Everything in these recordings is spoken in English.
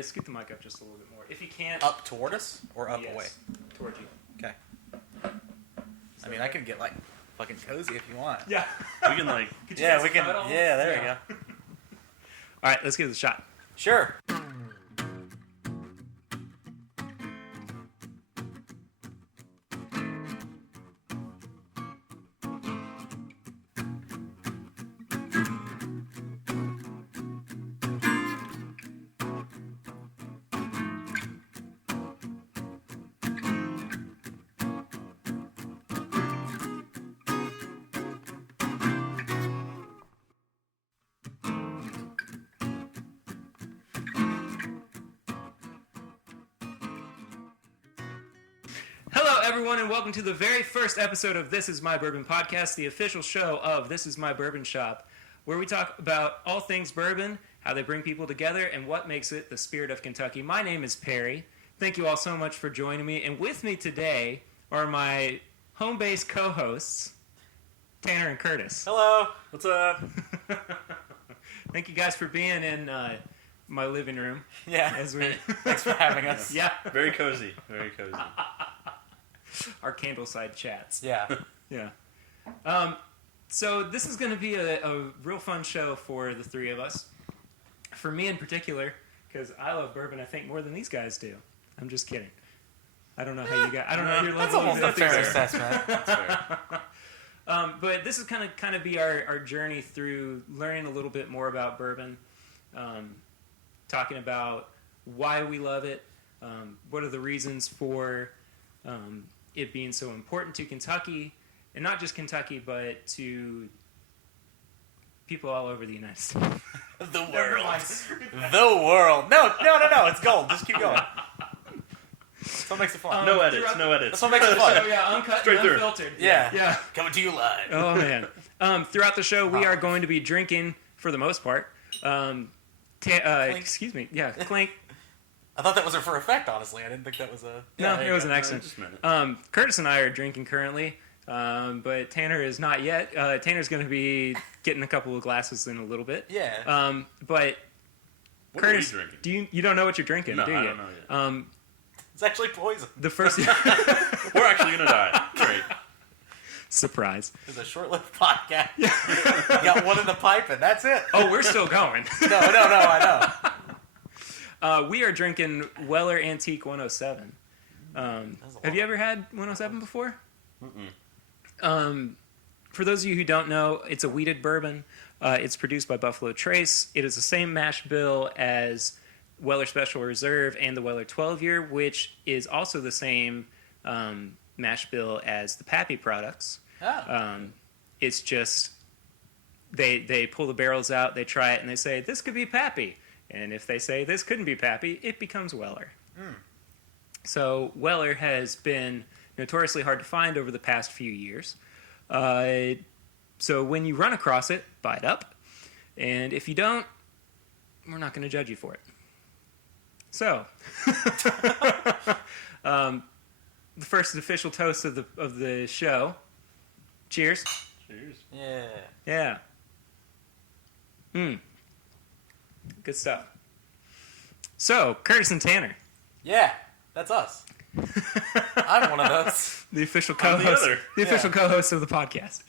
scoot the mic up just a little bit more. If you can't... Up toward us or up yes, away? Toward you. Okay. I mean, I can get, like, fucking cozy if you want. Yeah. We can, like... Yeah, we can... Yeah, there we go. All right, let's give it a shot. Sure. Hello, everyone, and welcome to the very first episode of This Is My Bourbon Podcast, the official show of This Is My Bourbon Shop, where we talk about all things bourbon, how they bring people together, and what makes it the spirit of Kentucky. My name is Perry. Thank you all so much for joining me, and with me today are my home-based co-hosts, Tanner and Curtis. Hello. What's up? Thank you guys for being in my living room. Yeah. Thanks for having us. Yeah. Very cozy. Very cozy. Our candleside chats. Yeah. Yeah. So this is going to be a real fun show for the three of us. For me in particular, because I love bourbon, I think, more than these guys do. I'm just kidding. I don't know how you guys... I don't know your level. That's almost a fair there. assessment. That's fair. But this is kind of be our journey through learning a little bit more about bourbon, talking about why we love it, what are the reasons for it being so important to Kentucky, and not just Kentucky, but to people all over the United States. The world. The world. No, it's gold. Just keep going. That's what makes it fun. No edits. That's what makes it fun. So yeah, uncut Straight and through. unfiltered. Yeah. Coming to you live. Oh, man. Throughout the show, we are going to be drinking, for the most part. Excuse me. Yeah, clink. I thought that was for effect, honestly. I didn't think that was a... No, it was an Just accident. a minute. Curtis and I are drinking currently, but Tanner is not yet. Tanner's going to be getting a couple of glasses in a little bit. Yeah. But What Curtis, are we drinking? you don't know what you're drinking, No, do you? I don't know yet. It's actually poison. The first We're actually going to die. Great. surprise. It's a short-lived podcast. You got one in the pipe, and that's it. Oh, we're still going. No, I know. We are drinking Weller Antique 107. Have you ever had 107 before? For those of you who don't know, it's a wheated bourbon. It's produced by Buffalo Trace. It is the same mash bill as Weller Special Reserve and the Weller 12-year, which is also the same mash bill as the Pappy products. Oh. It's just they pull the barrels out, they try it, and they say, this could be Pappy. And if they say this couldn't be Pappy, it becomes Weller. So Weller has been notoriously hard to find over the past few years. So when you run across it, buy it up. And if you don't, we're not going to judge you for it. So, the first official toast of the show. Cheers. Cheers. Yeah. Good stuff. So, Curtis and Tanner. Yeah, that's us. I'm one of those. The official I'm the co-host. other. The official co-host of the podcast.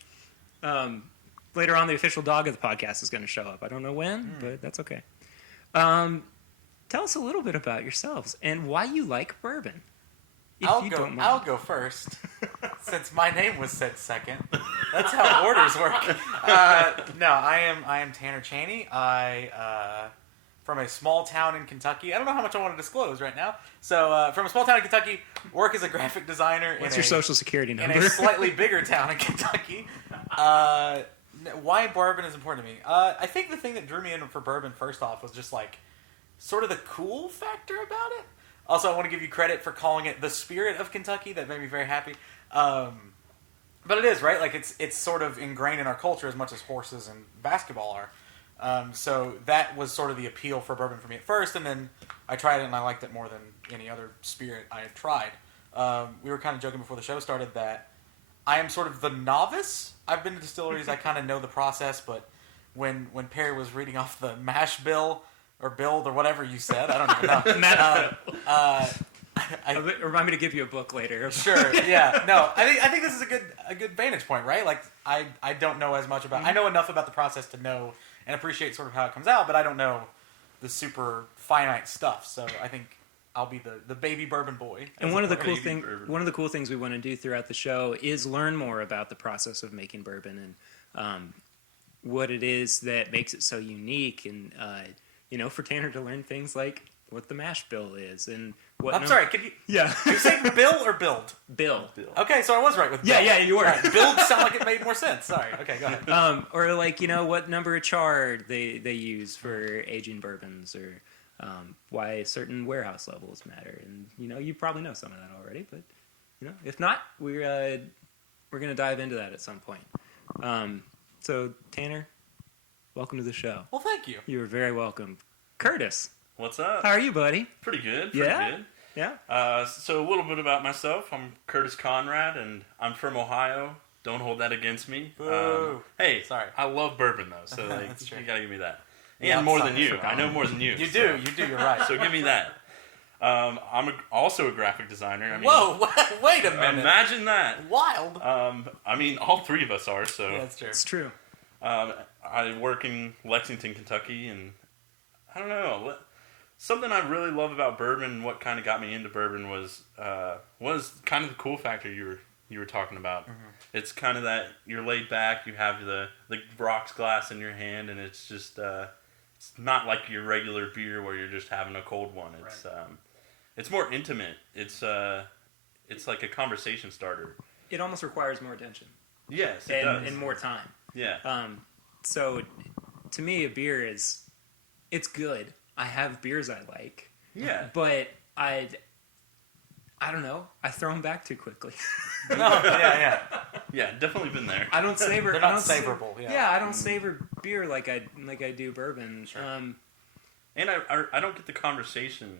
Later on, the official dog of the podcast is going to show up. I don't know when, but that's okay. Tell us a little bit about yourselves and why you like bourbon. I'll go first, since my name was said second. That's how orders work. No, I am Tanner Chaney. From a small town in Kentucky. I don't know how much I want to disclose right now. So, from a small town in Kentucky, work as a graphic designer. What's your social security number? In a slightly bigger town in Kentucky. Why bourbon is important to me? I think the thing that drew me in for bourbon, first off, was just like sort of the cool factor about it. Also, I want to give you credit for calling it the spirit of Kentucky. That made me very happy. But it is, right? Like, it's sort of ingrained in our culture as much as horses and basketball are. So that was sort of the appeal for bourbon for me at first, and then I tried it and I liked it more than any other spirit I had tried. We were kind of joking before the show started that I am sort of the novice. I've been to distilleries, I kind of know the process, but when Perry was reading off the mash bill, or build or whatever you said. I don't even know. Matt, I remind me to give you a book later. Sure. Yeah. No. I think this is a good vantage point, right? Like I don't know as much about. I know enough about the process to know and appreciate sort of how it comes out, but I don't know the super finite stuff. So I think I'll be the baby bourbon boy. And one of the cool things we want to do throughout the show is learn more about the process of making bourbon and what it is that makes it so unique, and for Tanner to learn things like what the mash bill is and what. I'm sorry. Could you? Yeah. Are you saying bill or build? Bill. Okay, so I was right with bill. Yeah, you were. Right. Build sound like it made more sense. Sorry. Okay, go ahead. Or what number of chard they use for aging bourbons, or why certain warehouse levels matter, and you probably know some of that already, but if not, we're gonna dive into that at some point. So Tanner, welcome to the show. Well, thank you. You are very welcome. Curtis, What's up? how are you, buddy? Pretty good. Yeah? Good. Yeah. So a little bit about myself. I'm Curtis Conrad, and I'm from Ohio. Don't hold that against me. Boo. Hey, Sorry. I love bourbon though, so That's true. you gotta give me that. Yeah, And more sorry, than you. forgot. I know more than you. You so- do. You're right. So give me that. I'm also a graphic designer. I mean, Whoa! Wait a minute. Imagine that. Wild. I mean, all three of us are. So Yeah, that's true. It's true. I work in Lexington, Kentucky, and I don't know. Something I really love about bourbon, and what kind of got me into bourbon was kind of the cool factor you were talking about. Mm-hmm. It's kind of that you're laid back, you have the rocks glass in your hand, and it's just it's not like your regular beer where you're just having a cold one. It's it's more intimate. It's like a conversation starter. It almost requires more attention. Yes, it does. And more time. Yeah. So to me, a beer it's good. I have beers I like. Yeah. But I don't know. I throw them back too quickly. No, yeah. Yeah, definitely been there. I don't savor. They're I not don't savorable. Yeah. Yeah, I don't savor beer like I do bourbon. Sure. And I don't get the conversation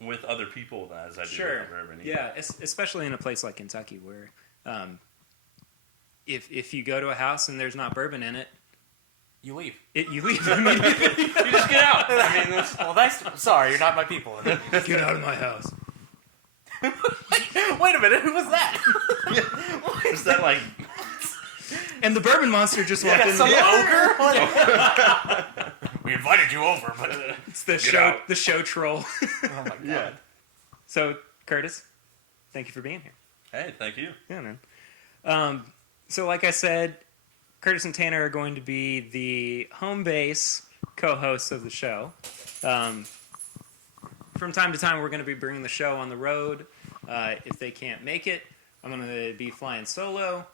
with other people as I do with bourbon. Either. Yeah, especially in a place like Kentucky where if you go to a house and there's not bourbon in it, You leave. you leave immediately. You just get out. I mean, that's, Well, sorry, you're not my people. Get out of my house. Wait a minute, who was that? is that like? And the bourbon monster just walked in. Some ogre? We invited you over, but It's the out. show troll. oh my god. Yeah. So, Curtis, thank you for being here. Hey, thank you. Yeah, man. So, like I said, Curtis and Tanner are going to be the home base co-hosts of the show. From time to time, we're going to be bringing the show on the road. If they can't make it, I'm going to be flying solo.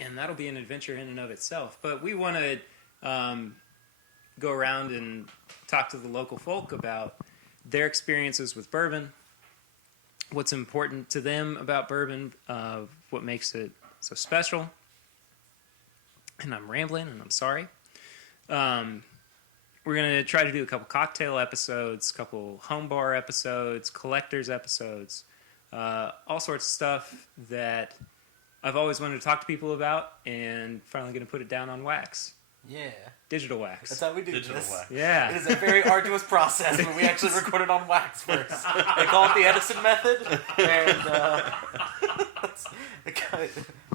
And that'll be an adventure in and of itself. But we want to go around and talk to the local folk about their experiences with bourbon, what's important to them about bourbon, what makes it so special. And I'm rambling, and I'm sorry. We're going to try to do a couple cocktail episodes, a couple home bar episodes, collectors episodes, all sorts of stuff that I've always wanted to talk to people about, and finally going to put it down on wax. Yeah. Digital wax. That's how we do Digital this. wax. Yeah. It is a very arduous process, but we actually recorded on wax first. They call it the Edison method, and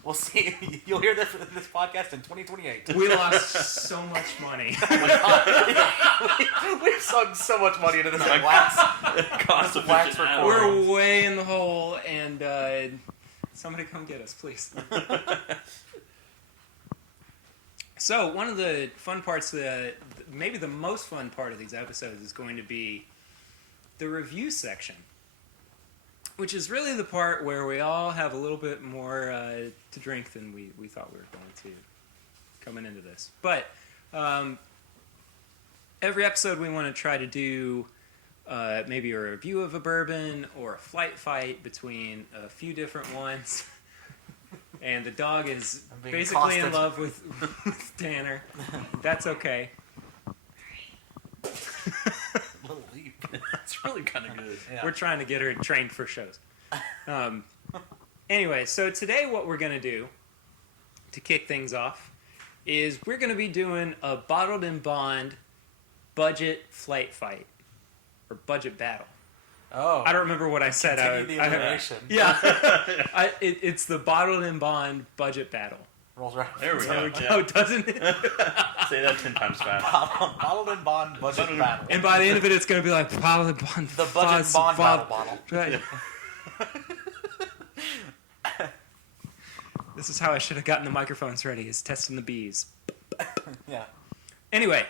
we'll see. You'll hear this podcast in 2028. We lost so much money. We've sunk so much money into this wax. Cost Wax efficient. recording. We're way in the hole, and somebody come get us, please. So, one of the fun parts, maybe the most fun part of these episodes is going to be the review section, which is really the part where we all have a little bit more to drink than we thought we were going to coming into this. But every episode we want to try to do maybe a review of a bourbon or a flight fight between a few different ones. And the dog is basically in love with Tanner. That's okay. Little leap. That's really kind of good. Yeah. We're trying to get her trained for shows. Anyway, so today what we're going to do to kick things off is we're going to be doing a bottled in bond budget flight fight or budget battle. Oh. I don't remember what I said. Continue the alliteration. Yeah. It's the bottled and bond budget battle. Rolls right. There we go. Oh, doesn't it? Say that 10 times fast. Bottled and bond budget battle. And by the end of it, it's going to be like bottled and bond. The budget and bond bottle. Right. This is how I should have gotten the microphones ready, is testing the bees. Yeah. Anyway,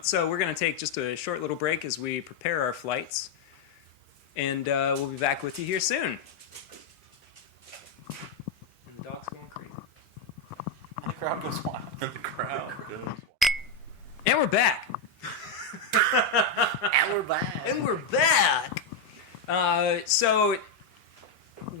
so we're going to take just a short little break as we prepare our flights. And we'll be back with you here soon. And the dog's going crazy. And the crowd goes wild. The crowd goes. And we're back. And we're back. And we're back. So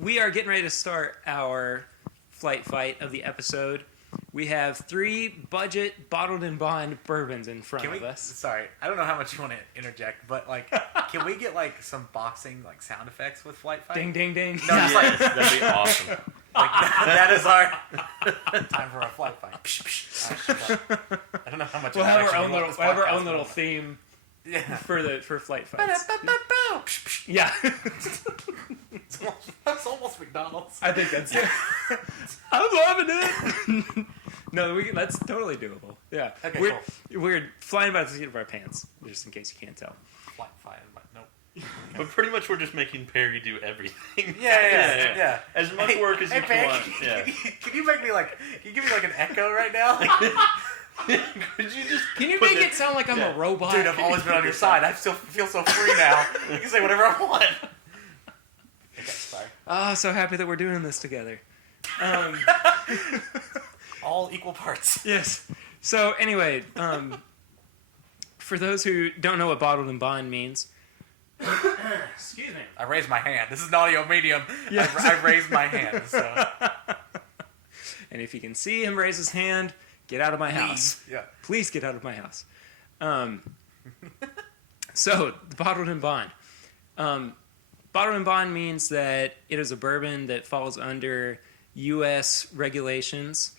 we are getting ready to start our flight fight of the episode. We have 3 budget bottled and bond bourbons in front of us. Sorry, I don't know how much you want to interject, but like, can we get like some boxing like sound effects with flight fight? Ding, ding, ding. No, just like That'd be awesome. like that is our time for our flight fight. I don't know how much. We'll have interaction our own you want little, this we'll have our podcast own little to theme Yeah. for flight fights. Yeah. That's almost McDonald's. I think that's it. I'm loving it. No, that's totally doable. Yeah. Okay, we're flying by the seat of our pants, just in case you can't tell. Flight fight, but nope. But pretty much we're just making Perry do everything. Yeah. As much work as you Perry, want. Yeah. Can you make me like? Can you give me like an echo right now? Could you just Can you put make the- it sound like I'm a robot? Dude, I've always been on your side. I still feel so free now. You can say whatever I want. Okay, sorry. Oh, so happy that we're doing this together. All equal parts. Yes. So anyway, for those who don't know what bottled and bond means, excuse me. I raised my hand. This is an audio medium. Yes. I raised my hand. So. And if you can see him raise his hand, get out of my house. Yeah. Please get out of my house. So, the bottled and bond. Bottled and bond means that it is a bourbon that falls under U.S. regulations.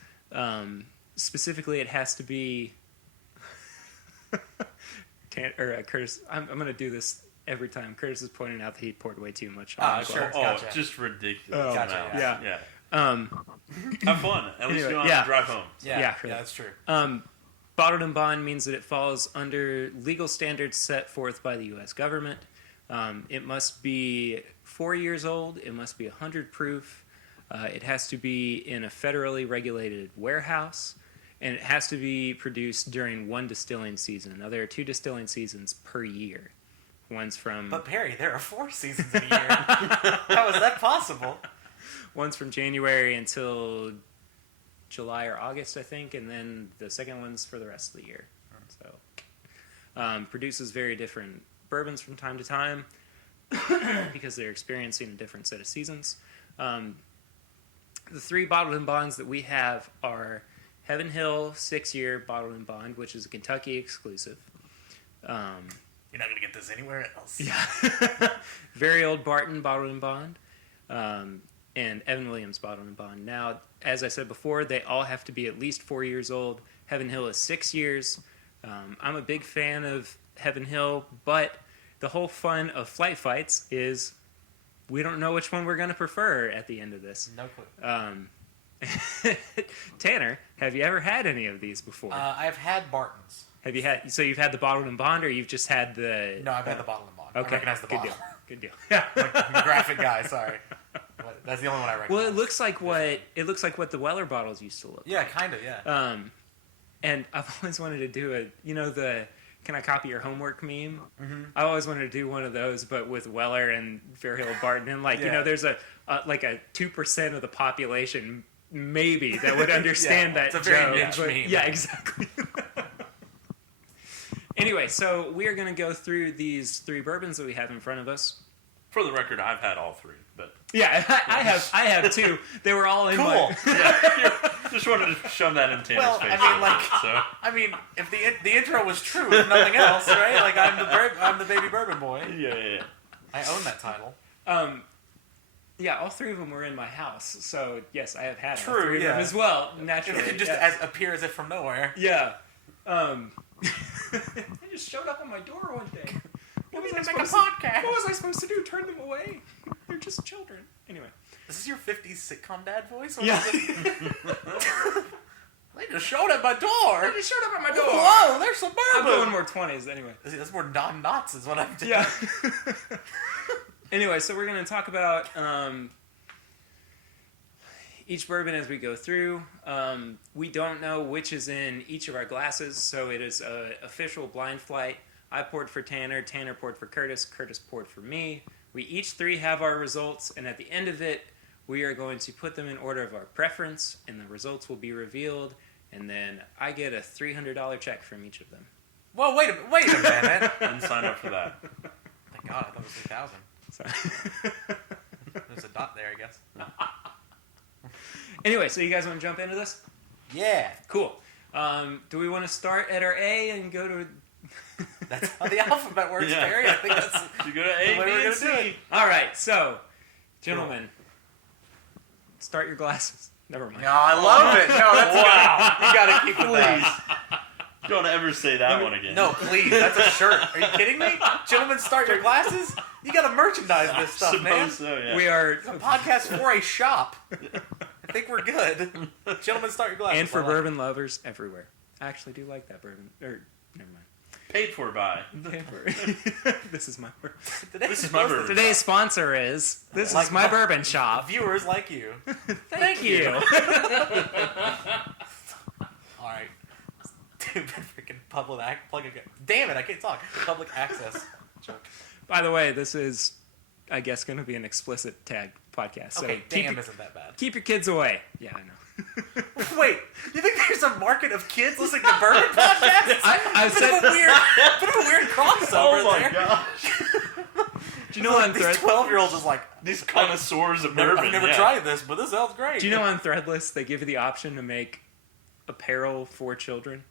Specifically, it has to be... Curtis, I'm going to do this every time. Curtis is pointing out that he poured way too much on the sure. glass. Oh, Gotcha. just ridiculous. Oh, Gotcha, amounts. yeah. Have fun. At least Anyway, you don't yeah. have to drive home. Yeah, Yeah, really. that's true. Bottled and bond means that it falls under legal standards set forth by the U.S. government. It must be 4 years old. It must be 100 proof. It has to be in a federally regulated warehouse. And it has to be produced during one distilling season. Now, there are 2 distilling seasons per year. One's from... But Perry, there are 4 seasons in a year. How is that possible? One's from January until July or August, I think, and then the second one's for the rest of the year. So, produces very different bourbons from time to time because they're experiencing a different set of seasons. The 3 bottled and bonds that we have are Heaven Hill 6-year bottled and bond, which is a Kentucky exclusive. You're not going to get this anywhere else. Yeah. Very Old Barton bottled and bond. And Evan Williams bottled and bond. Now, as I said before, they all have to be at least 4 years old. Heaven Hill is 6 years. I'm a big fan of Heaven Hill, but the whole fun of flight fights is we don't know which one we're going to prefer at the end of this. No clue. Tanner, have you ever had any of these before? I've had Bartons. Have you had? So you've had the bottled and bond, or you've just had the? No, I've had the bottle and bond. Okay, I recognize the good bottle. deal. Good deal. Yeah. I'm a graphic guy. Sorry, but that's the only one I recognize. Well, it looks like what the Weller bottles used to look. Yeah, kind of. Yeah. And I've always wanted to do the "Can I copy your homework" meme? Mm-hmm. I always wanted to do one of those, but with Weller and Fairhill Barton, and Yeah. there's a 2% of the population maybe that would understand Yeah, that it's a very joke. niche but- meme. Yeah, exactly. Anyway, so we are going to go through these 3 bourbons that we have in front of us. For the record, I've had all 3, but Yeah, I have 2. They were all in Cool. my... just wanted to shove that in Tanner's Well, face. I mean, like, so I mean, if the intro was true, if nothing else, right? Like, I'm the baby bourbon boy. yeah. I own that title. Yeah, all 3 of them were in my house, so yes, I have had all True, 3 of them yeah. as well, naturally. It just yeah. appear as if from nowhere. Yeah. They just showed up on my door one day. We need to make a podcast. What was I supposed to do? Turn them away? They're just children. Anyway. Is this your 50s sitcom dad voice? Or Yeah. is it- They just showed at my door. They just showed up at my door. Whoa, there's some I'm bourbon. going more 20s anyway. That's more non-knots is what I'm doing. Yeah. Anyway, so we're going to talk about each bourbon as we go through. We don't know which is in each of our glasses, so it is an official blind flight. I poured for Tanner, Tanner poured for Curtis, Curtis poured for me. We each three have our results, and at the end of it, we are going to put them in order of our preference, and the results will be revealed, and then I get a $300 check from each of them. Well, wait a minute. Didn't sign up for that. Thank God, I thought it was 2,000. So There's a dot there, I guess. Anyway, so you guys want to jump into this? Yeah. Cool. Do we want to start at our A and go to... That's how the alphabet works, Barry. I think that's You go to the A, way B, we're and going to C. do it. All right, so, gentlemen, start your glasses. Never mind. No, I love it. No, that's Wow. You got to keep it that. Please. Don't ever say that one again. No, please. That's a shirt. Are you kidding me? Gentlemen, start your glasses. You got to merchandise this stuff, Suppose man. so, yeah. We are... It's a podcast for a shop. I think we're good. Gentlemen, start your glasses. And for I like it. bourbon lovers everywhere. I actually do like that bourbon. Or, never mind. Paid for by. This is my bourbon. This is my bourbon. Today's sponsor is... This Like is my bourbon shop. Viewers like you. Thank you. All right. Stupid freaking public damn it, I can't talk. Public access joke. By the way, this is, I guess, going to be an explicit tag podcast. So Okay, keep damn your, isn't that bad. keep your kids away. Yeah, I know. Wait, you think there's a market of kids listening to bourbon podcasts? I said... Bit of a weird crossover Oh my there. gosh. Do you know on These Thread... 12-years-olds is like, These connoisseurs of I've bourbon. never yeah. tried this, but this sounds great. Do you know on Threadless they give you the option to make apparel for children?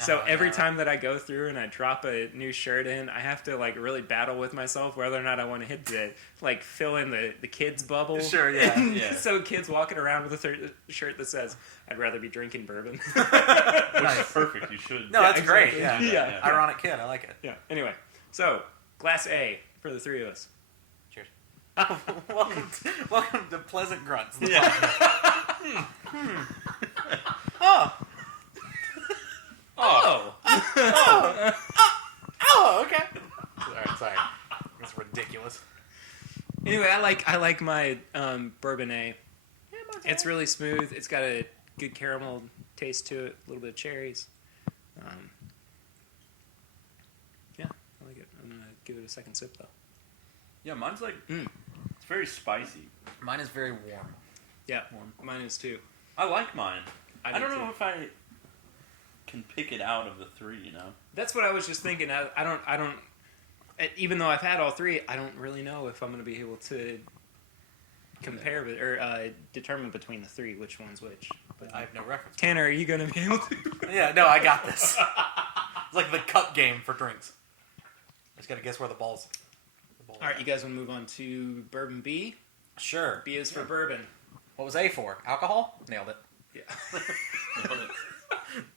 So every no. time that I go through and I drop a new shirt in, I have to like really battle with myself whether or not I want to hit the like fill in the kids bubble. Sure, yeah, And yeah. So kids walking around with a shirt that says, "I'd rather be drinking bourbon." Which Nice. is perfect. You should. No, that's exactly. great. Yeah. Yeah. Ironic kid, I like it. Yeah. Anyway, so glass A for the three of us. Cheers. welcome to Pleasant Grunts. The Yeah. podcast. Oh. Oh. Oh, okay. Alright, sorry. That's ridiculous. Anyway, I like my bourbon A. It's really smooth. It's got a good caramel taste to it. A little bit of cherries. Yeah, I like it. I'm gonna give it a second sip though. Yeah, mine's like, Mm. it's very spicy. Mine is very warm. Yeah, mine is too. I like mine. I do don't too. know if I can pick it out of the three, you know? That's what I was just thinking. I don't. Even though I've had all three, I don't really know if I'm going to be able to compare or determine between the three which one's which. But I have no reference. Tanner, are you going to be able to? Yeah, no, I got this. It's like the cup game for drinks. I just gotta guess where the ball's. All right, you guys want to move on to bourbon B? Sure. B is for bourbon. What was A for? Alcohol? Nailed it. Yeah.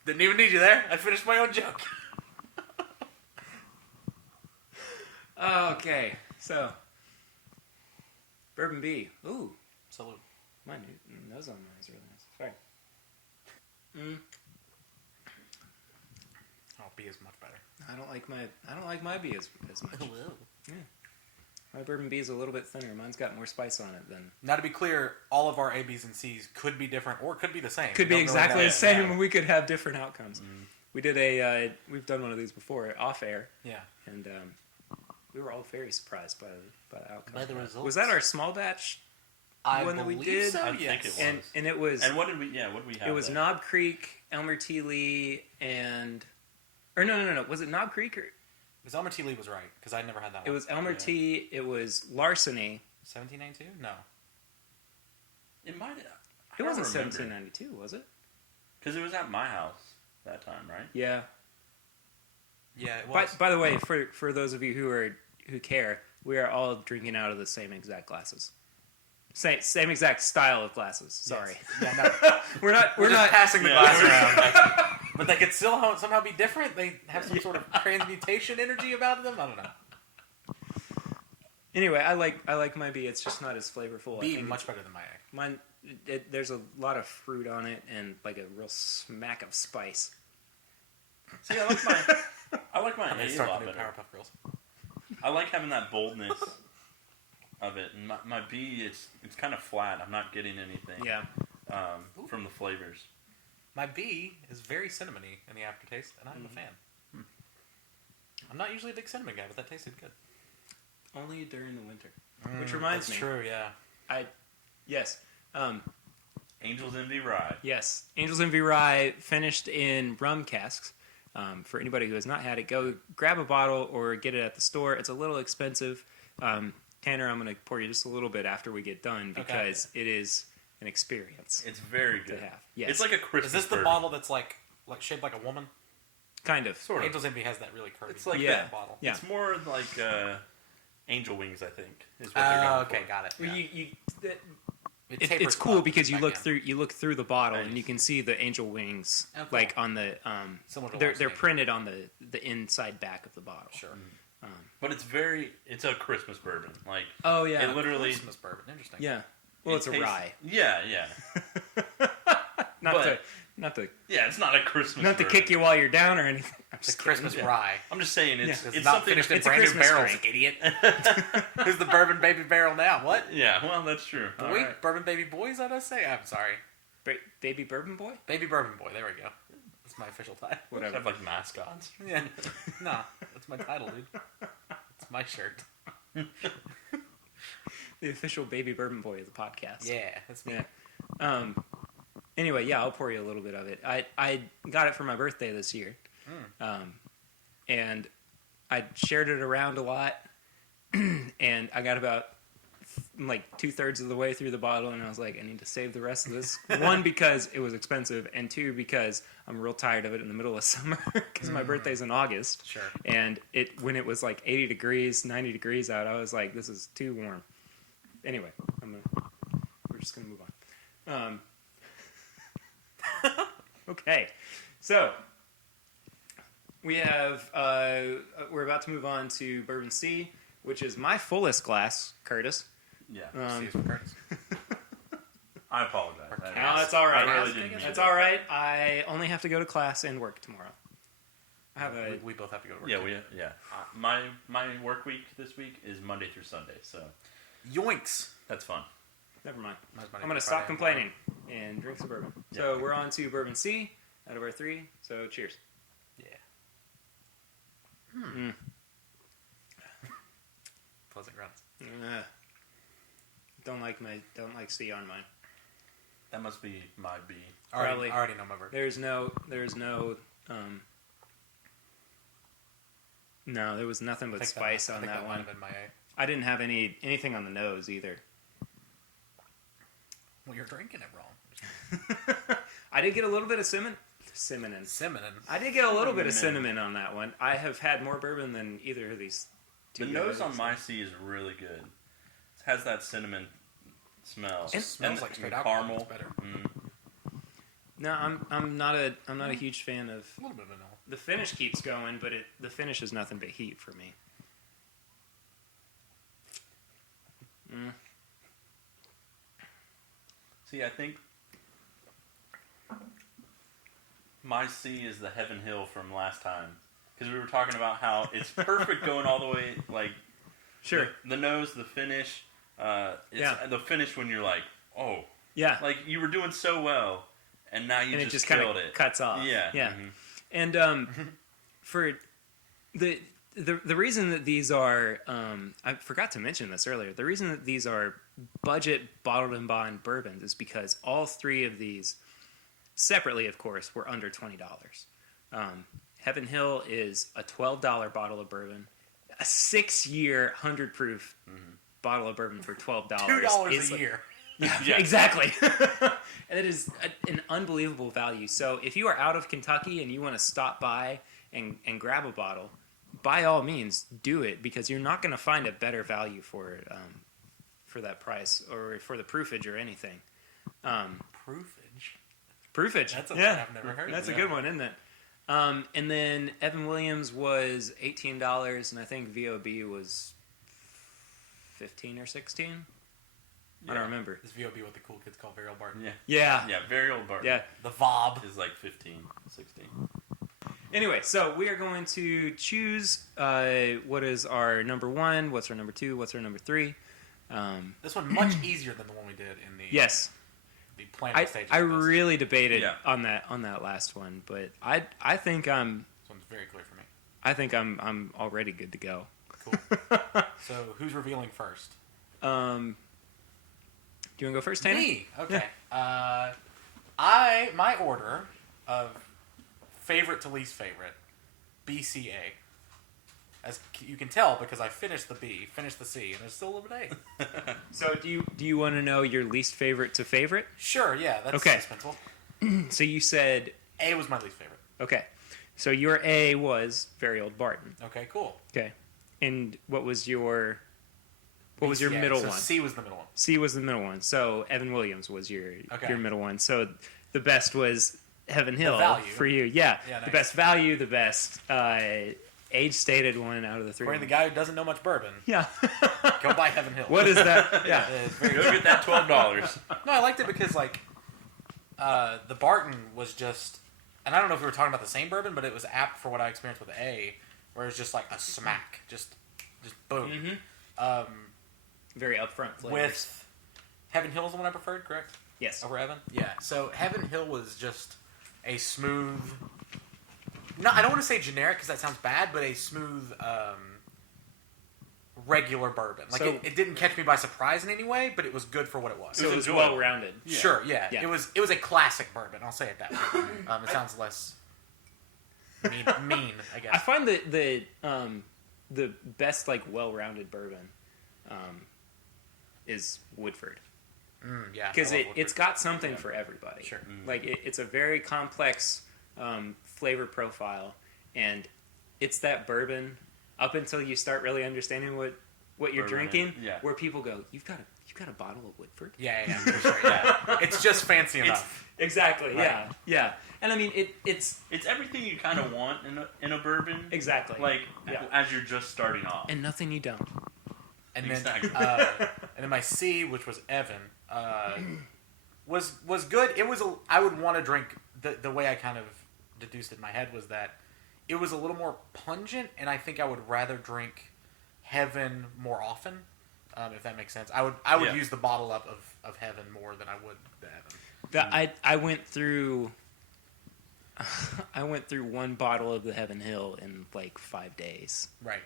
Didn't even need you there. I finished my own joke. Okay, so bourbon B. Ooh, Salute. my nose on mine is really nice. Sorry. Oh, B is much better. I don't like my B as much. My bourbon B is a little bit thinner. Mine's got more spice on it than. Now, to be clear, all of our A, B's, and C's could be different or could be the same. Could be Don't really exactly know. the same, Yeah. and we could have different outcomes. We did we've done one of these before, off air, Yeah. and we were all very surprised by the outcome. By the results. Was that our small batch? I one that we believe did? so, I yes. think it was. And it was And what did we have? it was there? Knob Creek, Elmer T. Lee, and no. Was it Knob Creek or Because Elmer T. Lee was right, because I never had that it one. was Elmer Yeah. T. It was Larceny. 1792? No. It might have. It wasn't 1792, was it? Because it was at my house that time, right? Yeah. Yeah, it was. By the way, for those of you who care, we are all drinking out of the same exact glasses. Same exact style of glasses. Sorry. Yes. Yeah, no. We're not We're just passing the Yeah. glass around. But they could still somehow be different. They have some sort of transmutation energy about them. I don't know. Anyway, I like my B. It's just not as flavorful. B much better than my A. Mine, there's a lot of fruit on it and like a real smack of spice. See, I like my I'm A gonna a start lot the new better. Powerpuff Girls. I like having that boldness of it. And my B, it's kind of flat. I'm not getting anything Yeah. from the flavors. My B is very cinnamony in the aftertaste, and I'm a fan. I'm not usually a big cinnamon guy, but that tasted good. Only during the winter. Which reminds me. That's true, yeah. Yes. Angels Envy Rye. Yes. Angels Envy Rye finished in rum casks. For anybody who has not had it, go grab a bottle or get it at the store. It's a little expensive. Tanner, I'm going to pour you just a little bit after we get done because it is an experience. It's very good. To have. Yes. It's like a Christmas Is this the bourbon. bottle that's like shaped like a woman? Kind of. Sort of. Angel's Envy has that really curvy It's like Yeah. bottle. Yeah. It's more like angel wings, I think, is what they're going Okay, for. got it. Well, Yeah. it's cool because you back look in. through the bottle Nice. and you can see the angel wings Oh, cool. like on the Similar to they're Larceny. printed on the inside back of the bottle. Sure. But it's a Christmas bourbon. Like, Oh yeah. it literally, Christmas bourbon. Interesting. Yeah. Well, it's a tastes- rye. Yeah, yeah. Not to Yeah, it's not a Christmas bourbon. kick you while you're down or anything. I'm It's a just Christmas kidding. rye. I'm just saying, it's It's, it's not something. finished in it's a brand new Christmas barrels, drink. idiot. Who's the bourbon baby barrel now? What? Yeah, well, that's true. All Boy? right. Bourbon baby boy, is that what I say? I'm sorry. Baby bourbon boy. Baby bourbon boy. There we go. That's my official title. We Whatever. have like mascots. Yeah. Nah, that's my title, dude. It's my shirt. The official baby bourbon boy of the podcast. Yeah, that's me. Yeah. Anyway, yeah, I'll pour you a little bit of it. I got it for my birthday this year, and I shared it around a lot, and I got about like 2/3 of the way through the bottle, and I was like, I need to save the rest of this. One, because it was expensive, and two, because I'm real tired of it in the middle of summer because my birthday's in August. Sure. And when it was like 80 degrees, 90 degrees out, I was like, this is too warm. Anyway, we're just gonna move on. Okay, so we have we're about to move on to Bourbon C, which is my fullest glass, Curtis. Yeah. See, it's Curtis. I apologize. No, No, that's all right. I really didn't mean That's it. all right. I only have to go to class and work tomorrow. I have a We both have to go to work. Yeah, yeah. My work week this week is Monday through Sunday, so Yoinks. that's fun. never mind. Mine's Monday I'm gonna through stop Friday. complaining and drink some bourbon. Yeah. So we're on to Bourbon C out of our 3. So cheers. Yeah. Mm. Pleasant grunts. Don't like C on mine. That must be my B. Probably. I already know my verdict. There's no no, there was nothing but spice on that might one. have been my A. I didn't have anything on the nose either. Well, you're drinking it wrong. I did get a little bit of cinnamon. Cinnamon. I did get a little bit of cinnamon on that one. I have had more bourbon than either of these two. The nose guys. on my C is really good. It has that cinnamon smell. It smells like straight alcohol. caramel. It's better. No, I'm not a huge fan of A little bit of vanilla. the finish. Keeps going, but the finish is nothing but heat for me. See, I think my C is the Heaven Hill from last time. Because we were talking about how it's perfect going all the way, like, Sure. the nose, the finish. The finish when you're like, oh. Yeah. Like, you were doing so well, and now you and it just kind killed of it. cuts off. Yeah. Yeah. Mhm. And for the reason that these are, I forgot to mention this earlier. The reason that these are budget bottled and bond bourbons is because all 3 of these, separately of course, were under $20. Heaven Hill is a $12 bottle of bourbon, a 6-year 100 proof bottle of bourbon for $12. $2 is a year. Yeah. Exactly. And it is an unbelievable value. So if you are out of Kentucky and you want to stop by and grab a bottle, by all means, do it, because you're not going to find a better value for that price or for the proofage or anything. Proofage. Proofage. That's a yeah. word I've never heard. That's of. a good one, isn't it? And then Evan Williams was $18, and I think VOB was 15 or 16. I don't remember. Is VOB what the cool kids call Varial Barton? Yeah. Yeah, very old Bourbon. Yeah. The VOB. Is like 15, 16. Anyway, so we are going to choose what is our number 1, what's our number 2, what's our number 3. This one much easier than the one we did in the Yes. the planning stages. I of this. really debated on that last one, but I think I'm This one's very clear for me. I'm already good to go. Cool. So who's revealing first? Do you want to go first, Tanner? Me. Okay. Yeah. My order of favorite to least favorite, BCA. As you can tell, because I finished the B, finished the C, and there's still a little bit of A. So do you want to know your least favorite to favorite? Sure, yeah, that's Okay. suspenseful. So you said A was my least favorite. okay. So your A was Very Old Barton. Okay, cool. Okay. And what was your BCA. middle So one? C was the middle one. C was the middle one. So Evan Williams was your Okay. middle one. So the best was Heaven Hill value. for you. Yeah. Yeah, nice. The best value, the best age stated one out of the 3. For the guy who doesn't know much bourbon, Yeah. go buy Heaven Hill. What is that? Yeah. It's very Go get that $12. No, I liked it because the Barton was just, and I don't know if we were talking about the same bourbon, but it was apt for what I experienced with A, where it was just like a smack, just boom. Mm-hmm. Very upfront flavors. With Heaven Hill is the one I preferred, correct? Yes. Over Evan? Yeah. So Heaven Hill was just a smooth. No, I don't want to say generic because that sounds bad, but a smooth, regular bourbon. Like So- it didn't catch me by surprise in any way, but it was good for what it was. So it was enjoyable. well rounded. Yeah. Sure, yeah. Yeah. It was a classic bourbon. I'll say it that way. It sounds less mean, I guess. I find that the best well rounded bourbon is Woodford. Yeah, Because I love it's Woodford. got something for everybody. Sure. Like it's a very complex flavor profile, and it's that bourbon up until you start really understanding what you're Bourbon, drinking, yeah. where people go, you've got a bottle of Woodford. Yeah, for sure. Yeah, it's just fancy enough. Exactly. Right. Yeah. And I mean it's It's everything you kind of want in a bourbon. exactly Like, Yeah. as you're just starting off. and nothing you don't. And Exactly. then, and then my C, which was Evan, was good. It was I would want to drink the way I kind of deduced it in my head was that it was a little more pungent, and I think I would rather drink Heaven more often, if that makes sense. I would Yeah. use the bottle up of Heaven more than I would the Evan. I went through one bottle of the Heaven Hill in 5 days. Right.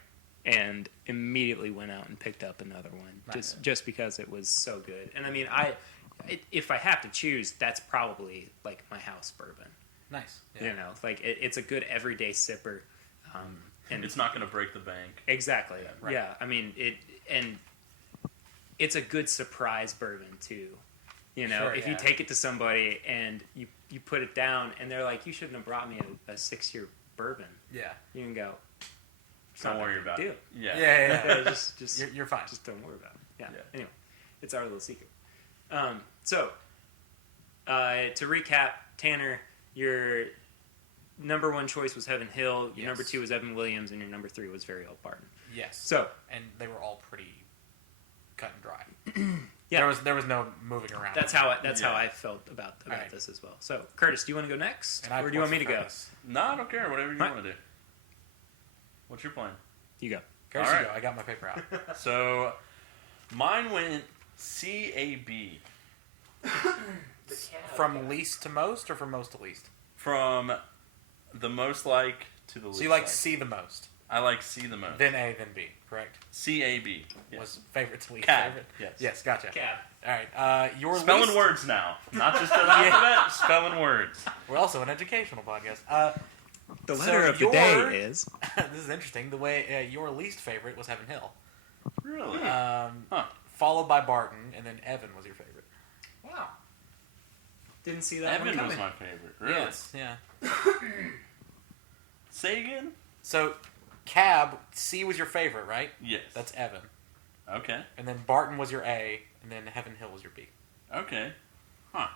And immediately went out and picked up another one Nice. just because it was so good. And I mean, if I have to choose, that's probably my house bourbon. Nice. You know, it's a good everyday sipper. And It's not going to break the bank. exactly. Right. Yeah, I mean it's a good surprise bourbon too. You know, Sure, if yeah. you take it to somebody and you put it down and they're like, you shouldn't have brought me a 6-year bourbon. Yeah. You can go, it's Don't not worry that about big a it. deal. Yeah. Yeah. Just You're fine. Just don't worry about it. Yeah. Yeah. Anyway, it's our little secret. So, to recap, Tanner, your number 1 choice was Heaven Hill. Your Yes. number 2 was Evan Williams, and your number 3 was Very Old Barton. Yes. So, And they were all pretty cut and dry. yeah, There was no moving around. that's how Yeah. I felt about Alright. this as well. So, Curtis, do you want to go next, And I or do you want me to prefer go? this. No, I don't care. Whatever you What? want to do. What's your plan? You go. Curtis, All you right. go. I got my paper out. So, mine went CAB. From least to most, or from most to least? From the most like to the least So you like like. C the most, I like C the most. then A, then B, correct? CAB. Yes. Was favorite to least Cab. favorite? Yes. Yes, gotcha. Cab. All right, your Spelling least... words now. Not just an alphabet, spelling words. We're also an educational podcast. The So letter of the your- day is This is interesting. The way your least favorite was Heaven Hill, Really? Huh. Followed by Barton, and then Evan was your favorite. wow. Didn't see that Evan one was coming. my favorite. Really? Yes, yeah. Say again? So, Cab, C was your favorite, right? Yes. That's Evan. Okay. And then Barton was your A, and then Heaven Hill was your B. Okay. Huh.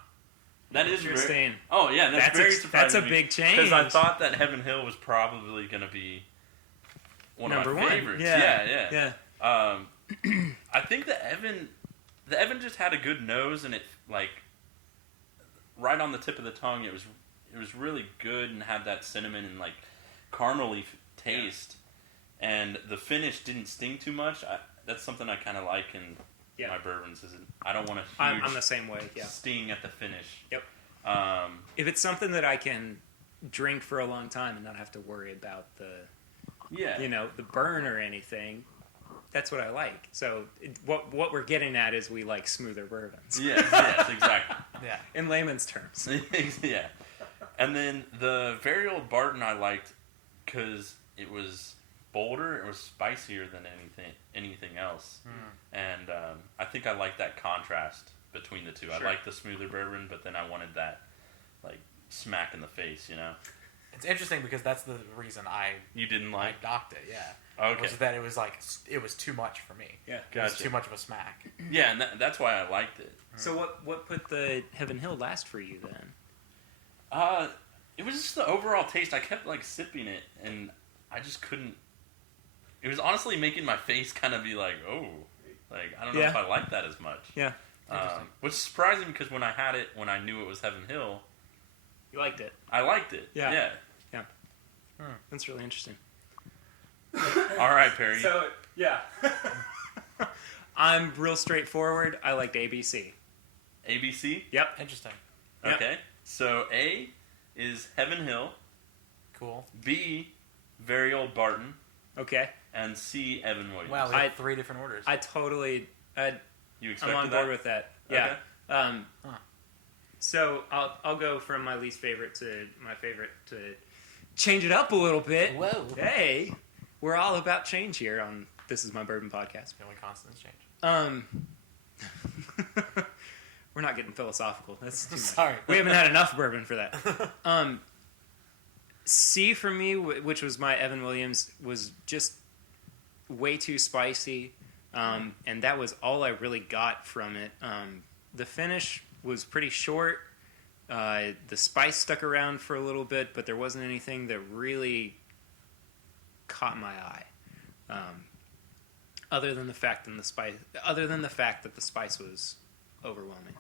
That is Interesting. Oh yeah, that's very surprising. That's a big change. Because I thought that Heaven Hill was probably going to be one Number of my favorites. Yeah. I think the Evan just had a good nose, and it like right on the tip of the tongue. It was really good and had that cinnamon and like caramely taste, and the finish didn't sting too much. That's something I kind of like in my bourbons. I don't want a huge I'm the same way. Yeah. sting at the finish. Yep. If it's something that I can drink for a long time and not have to worry about the burn or anything, that's what I like. So what we're getting at is we like smoother bourbons. Yes, exactly. Yeah. In layman's terms. Yeah. And then the very old Barton I liked because it was bolder, it was spicier than anything else. And I think I like that contrast between the two. Sure. I like the smoother bourbon, but then I wanted that like smack in the face, you know? It's interesting because that's the reason You didn't like? I docked it, yeah. Okay. Was that it was like, it was too much for me. Yeah. It was too much of a smack. Yeah, and that's why I liked it. So what put the Heaven Hill last for you then? It was just the overall taste. I kept like sipping it, and I just couldn't. It was honestly making my face kind of be like, oh, like I don't know if I like that as much. Yeah. Which is surprising because when I had it, when I knew it was Heaven Hill, You liked it. I liked it. Yeah. That's really interesting. All right, Perry. So, yeah. I'm real straightforward. I liked ABC. ABC? Yep. Interesting. Yep. Okay. So A is Heaven Hill. Cool. B, Very Old Barton. Okay. And C, Evan Williams. Wow, we had 3 different orders. I totally... You expected I'm on board with that. Yeah. Okay. So I'll go from my least favorite to my favorite to change it up a little bit. Whoa. Hey, we're all about change here on This Is My Bourbon podcast. The only constant is change. We're not getting philosophical. That's too much. Sorry. We haven't had enough bourbon for that. C for me, which was my Evan Williams, was just way too spicy. And that was all I really got from it. The finish was pretty short. The spice stuck around for a little bit, but there wasn't anything that really caught my eye. Other than the fact that the spice was overwhelming.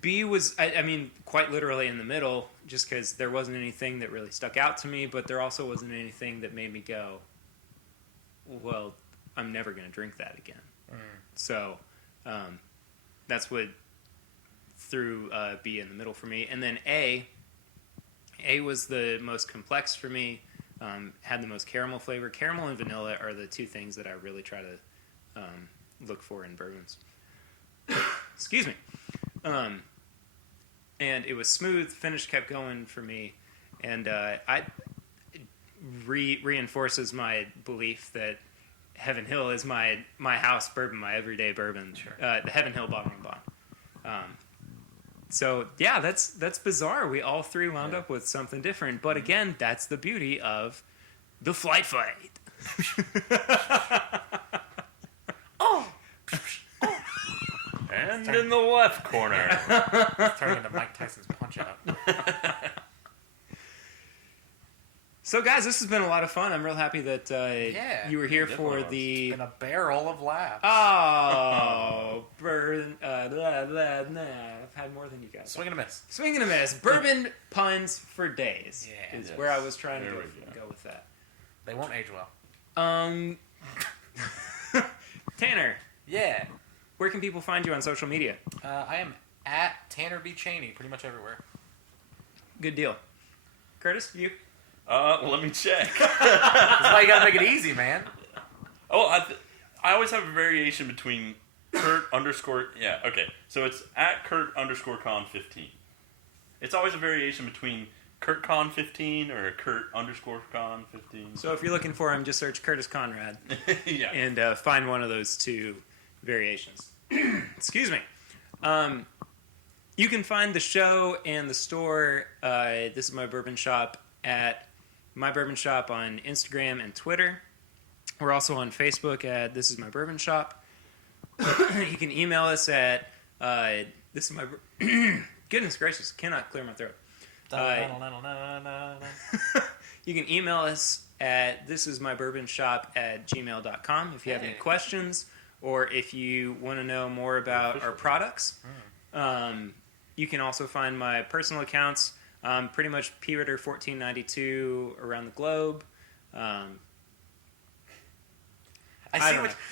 B was, I mean, quite literally in the middle, just because there wasn't anything that really stuck out to me, but there also wasn't anything that made me go, well, I'm never going to drink that again. So that's what threw B in the middle for me. And then A was the most complex for me, had the most caramel flavor. Caramel and vanilla are the two things that I really try to look for in bourbons. Excuse me. And it was smooth. Finish kept going for me, and reinforces my belief that Heaven Hill is my house bourbon, my everyday bourbon. Sure. The Heaven Hill Bottle and Bond. So yeah, that's bizarre. We all three wound up with something different, but again, that's the beauty of the flight fight. And in the left corner. It's turning into Mike Tyson's Punch-Out. So, guys, this has been a lot of fun. I'm real happy that you were here for the... It's been a barrel of laughs. Oh, I've had more than you guys. Swing and a miss. Swing and a miss. Bourbon puns for days is Yes. where I was trying to There go with that. They won't age well. Tanner, Yeah. where can people find you on social media? I am at Tanner B. Cheney pretty much everywhere. Good deal. Curtis, you? Let me check. That's why you gotta make it easy, man. Oh, I always have a variation between Kurt _ yeah, okay. So it's at Kurt _ con15. It's always a variation between Kurt con15 or Kurt _ con15. So if you're looking for him, just search Curtis Conrad Yeah. and find one of those two variations. Excuse me. You can find the show and the store, This Is My Bourbon Shop, at My Bourbon Shop on Instagram and Twitter. We're also on Facebook at This Is My Bourbon Shop. You can email us at This is my... Goodness gracious, cannot clear my throat. You can email us at thisismybourbonshop@gmail.com if you have any questions or if you want to know more about our products. You can also find my personal accounts, pretty much PRitter1492 around the globe.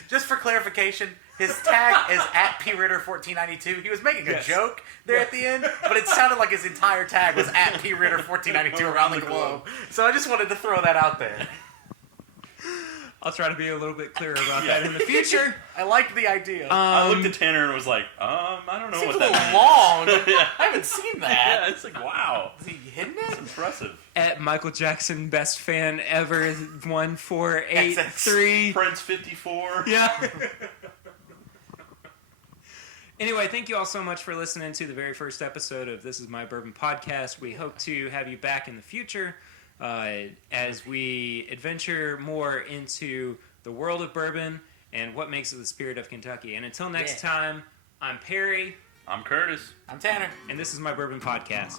Just for clarification, his tag is at PRitter1492. He was making a joke there at the end, but it sounded like his entire tag was at PRitter1492 around the globe. So I just wanted to throw that out there. I'll try to be a little bit clearer about that in the future. I liked the idea. I looked at Tanner and was like, I don't know what that means. means. Long. I haven't seen that. Yeah, it's like, wow. Is he hidden it? That's impressive. At Michael Jackson, best fan ever, 1483. Prince 54. Yeah. Anyway, thank you all so much for listening to the very first episode of This Is My Bourbon podcast. We hope to have you back in the future as we adventure more into the world of bourbon and what makes it the spirit of Kentucky. And until next time, I'm Perry. I'm Curtis. I'm Tanner. And this is My Bourbon podcast.